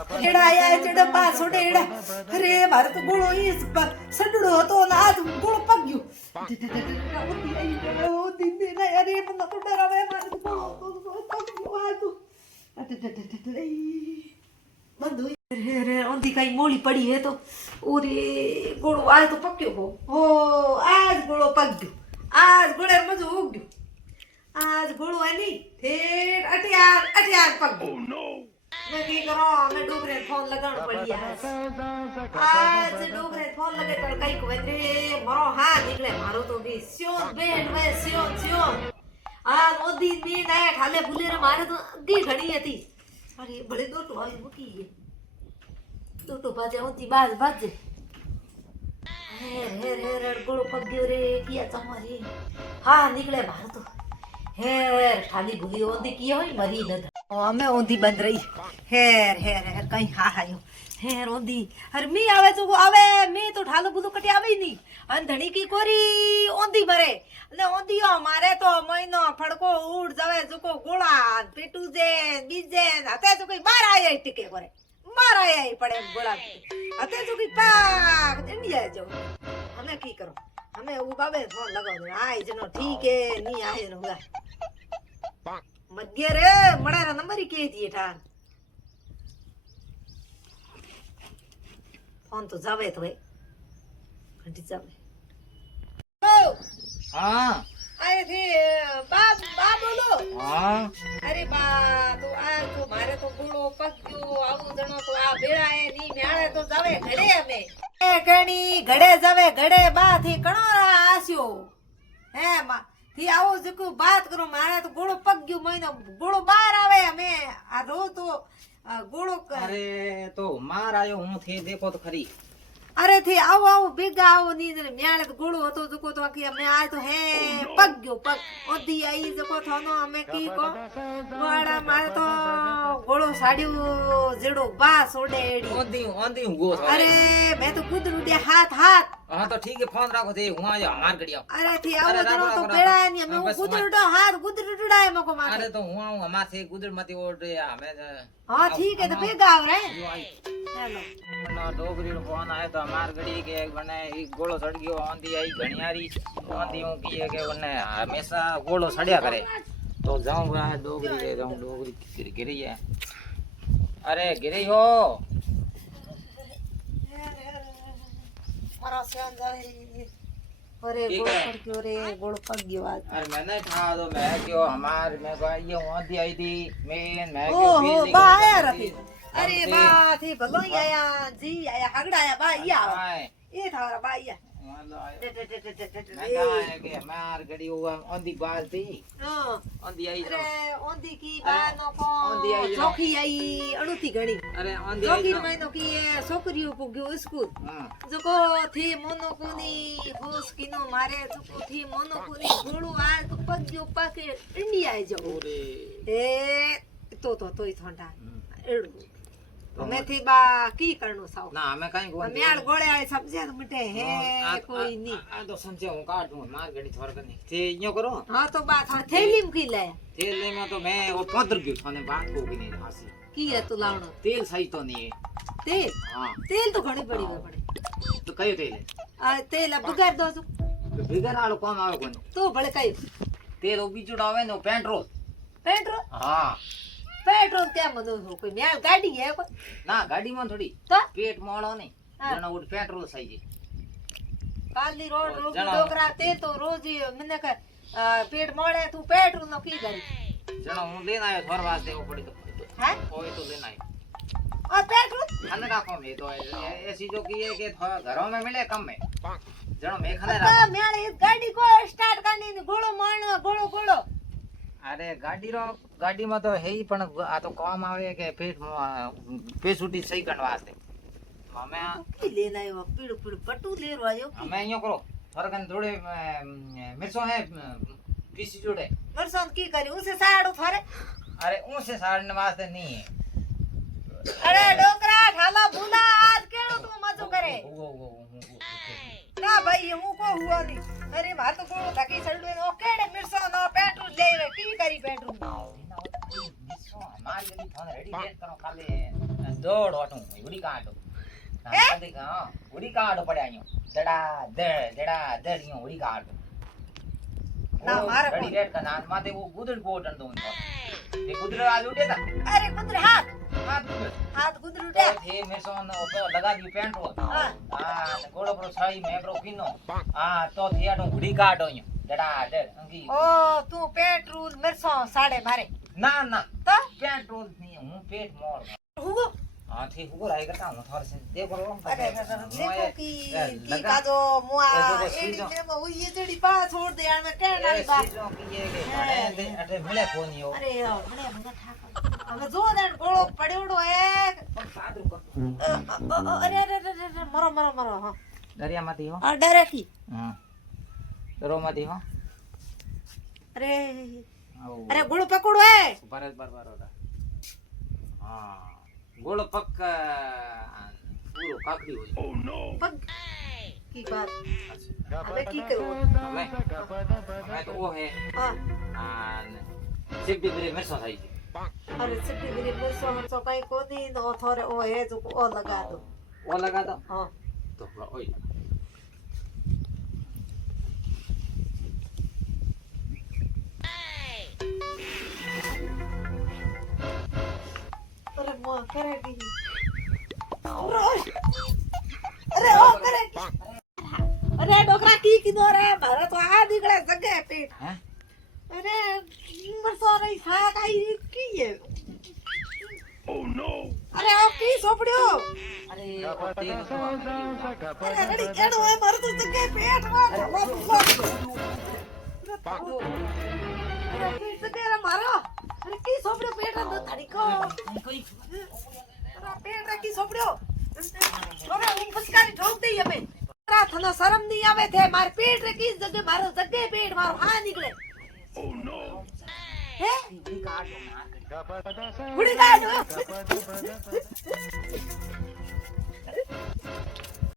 એડા આયા ચડે પાછો ડેડા અરે મારે તો ગોળો ઈ સડડો હતો ને આજ ગોળો પગ્યો ઓતી ને અરે મને તો ડર આવે મારે તો ગોળો પગ્યો આ તો બંધુ રે ઓંધી કઈ મોળી પડી હે તો ઓરે ગોળો આ તો પક્યો હો આજ ગોળો પગ્યો આજ ગોળે મજો ઉગ્યો આજ ગોળો આ નહીં ફેર અટિયાર પગ્યો मैं की करो मैं डोगरे फोन लगाणो पड़ी आज डोगरे फोन लगे तो कई को रे मरो हां निकले मारो तो भी स्योन बेन वे स्योन आ मोदी नी नया ठाले भूले रे मारे तो अग्गी घड़ी हती अरे बड़े दोटो आई मुकी दोटो बाजे होती बाजे हेर गोळो पग्यो रे किया तुम्हारी हां निकले मारो तो हेर खाली भूली ओंदी की होई मरी न અમે ઓંધી બંધ રહી હેર કઈ હા હાયો હેર ઓંધી અરે મી આવે તો આવે મી તો ઠાલો બધું કટી આવી ની અન ધણી કી કોરી ઓંધી મરે અને ઓંધીઓ મારે તો મહિનો ફડકો ઉડ જાવે જોકો ગોળા પેટુ જે બીજે હતે તો કઈ બાર આયા ટીકે કરે બાર આયા પડે ગોળા હતે તો કઈ પા ઇન્ડિયા જો અમે કી કરો અમે ઉગાવે ફોન લગાવ આય જનો ઠીક હે ની આય ન હુआ मध्य रे मड़ा नंबर के दिए ठान फोन तो जावे तो भाई घंटी जावे ओ हां आए थे बा बोलो हां अरे बा तो आ तो मारे तो गोळो पग्यो आવું જણો તો આ ભેળા એ ની મેળે તો જાવે ઘડે અમે એ ગણી ઘડે જાવે ઘડે બા થી કણો આસ્યો હે માં થી આવો જકો વાત કરો મારે તો ગોળો પગ્યો મહિનો ગોળો બહાર આવે અમે આ રો તો ગોળો અરે તો માર આયો હું થે દેખો તો ખરી અરે થી આવો ભેગા આવો ની મ્યાળે તો ગોળો હતો જકો તો કે અમે આ તો હે પગ્યો પગ ઓધી આઈ જકો થોનો અમે કી કો વાડા મારે તો ગોળો સાડ્યો જેડો બા સોડેડી ઓંધી ગો અરે મે તો કુદરું દે હાથ हां तो ठीक है फोन रखो थे हुआ जा मार गड़िया अरे थी आओ जरो तो पेड़ा नहीं मैं गुदरुडो हाथ गुदरुडाए मको मार अरे तो हुआ हमार से गुदर मत ओड हमें हां ठीक है तो बेगा आव रे हेलो ना डोगरी नो फोन आया तो हमार गड़ी के बने एक गोलो सड़ गयो आंधी आई घणियारी आंधी हूं की है के बने हमेशा गोलो सड़या करे तो जाऊंगा डोगरी ले जाऊं डोगरी गिरी है अरे गिरी हो मारा सेन जावे अरे गोड़ पड़ गयो रे गोड़ पड़ गयो आज अरे मैंने था तो मैं क्यों हमार मैं ये आंधी आई थी मैं ओ हो बा आया रही अरे बा थी भलो ही आया जी आया हगड़ाया बा ये आओ ये थारा बा ये के मार गड़ी हुआ आंधी बाज थी हां आंधी आई अरे आंधी की बा नो को चौकी आई अणुती घणी अरे आंधी चौकी महीनो की छोकरियो पुग्यो स्कूल जको थी मोनो कोनी होस किनो मारे जको थी मोनो कोनी गोळो आ तो पग्यो पाके इंडिया आई जाओ ए तो तोई ठंडा एडू तो मैं थी बा की करनो साव ना हमें काई को मेल गोळे आए समझे तो मिटे है कोई नी आ तो समझे हूं काट दूं मार गड़ी थोर करनी थे यो करो हां तो बात हां थैली में की ले थैली में तो मैं वो पदर गयो थाने बात को भी नहीं हासी की है तू लावणो तेल सही तो नहीं है तेल हां तेल तो घणी पड़ी है पड़े तो कयो तेल है आ तेल बगार दो तो बिगर आलो कौन आवे कोन तो बड़े कई तेल ओ बीजुड़ावे नो पेट्रोल हां पेट्रोल क्या मनो हो कोई मेल गाड़ी है कोई ना गाड़ी में थोड़ी तो पेट मोड़ो नहीं जना वो पेट्रोल सही है काली रोड डोगरा तेल तो रोज ही मैंने का पेट मोड़े तू पेट्रोल नो की करी जना हूं लेना आयो थोर वास्ते वो पड़ी तो हैं कोई तो लेना है और पेट्रोल खाने राखो में तो ऐसी जो की है कि घरों में मिले कम में जना मैं खाने तो राखो मेल इस गाड़ी को स्टार्ट करनी गोळो मारनो गोळो अरे गाड़ी में तो है ही पण आ तो काम आवे के पेसूटी सही करने वास्ते हमें की लेना है वो पीड़ पटू ले रो आयो हमें यो करो थोड़कन थोड़े मिर्चो है पीसी जोड़े मरसन की करी उसे साड़ो थारे अरे उनसे साड़ने वास्ते नहीं है अरे डोकरा ठाला भूला आज केड़ो तू मजो करे ना भाई हूं को हुआ नहीं अरे मार तो को धकी सड़वे नो केड़े मिर्सो नो पेट्रोल लेवे की करी पेट्रोल मार गली थाने रेडी डेट करो काले દોડ ઓટું ઉડી કાઢો નાનપણથી હા ઉડી કાઢો પડ્યા અહીંયા દડા દડ અહીંયા ઉડી કાઢો ના, મારે રડી રેડ કા નાન માથે वो गुदड़ कोटन दो ये गुदड़ आज उठे था અરે કુદર હાથ हाथ કુદર ઉઠે थे मेरे सो तो लगा दी पेंट हो हाँ। हां गोड़ो पर छाई में प्रो किनो हां तो थिया तो उड़ी काढो અહીંયા દડા દડ અંગી ઓ તું પેટ્રોલ મરસો સાડે મારે ના ના તો પેટ્રોલ ની હું પેટ મોર હુગો हां ठीक हुआ राय करता हूं थोड़े से देखो अरे देखो की का जो मुआ एडी में हुई ये जड़ी पा छोड़ दे यार मैं कहना नहीं बात सीजो की ये के घणे दे अटे मिले कोनी हो अरे મને ઠાક હવે જો દે ગોળો પડ્યોડો એક પણ સાદું કરતો અરે અરે અરે મરો હા દરિયામાંથી હો આ ડરેથી હા દરોમાંથી હો અરે આવો અરે ગોળો પકડો એ બરાબર બરાબર હા ગોળો પક પૂરો કાકડી હોય પગ की बात अबे की करूं मैं तो वो है हां सिर्फ डिग्री में सो थाई अरे सिटी गिरी में सो कहीं को नहीं नो थोड़े ओ है जो ओ लगा दो वो लगा दो हां तो ओए अरे मो करेगी अरे ओ करेगी अरे डोकरा की दो रे मारा तो आ निकले जगे पेट हैं अरे मरसो नहीं साग आई की है Oh no! अरे ओ की सोपड़ियो अरे तेरे तो अरे रेडी केड़ो है मारो तो जगे पेट में अरे पेट जगे रे मारो अरे की सोपड़ियो पेट में धड़ी को कोई अरे पेट रे की सोपड़ियो अरे हम फसकारी ठोक दे हमें तेरा थनो शर्म नहीं आवे थे मार पेट रे की जगे मारो जगे पेट मारो आ निकले Oh no! है काटो मार उड़ी का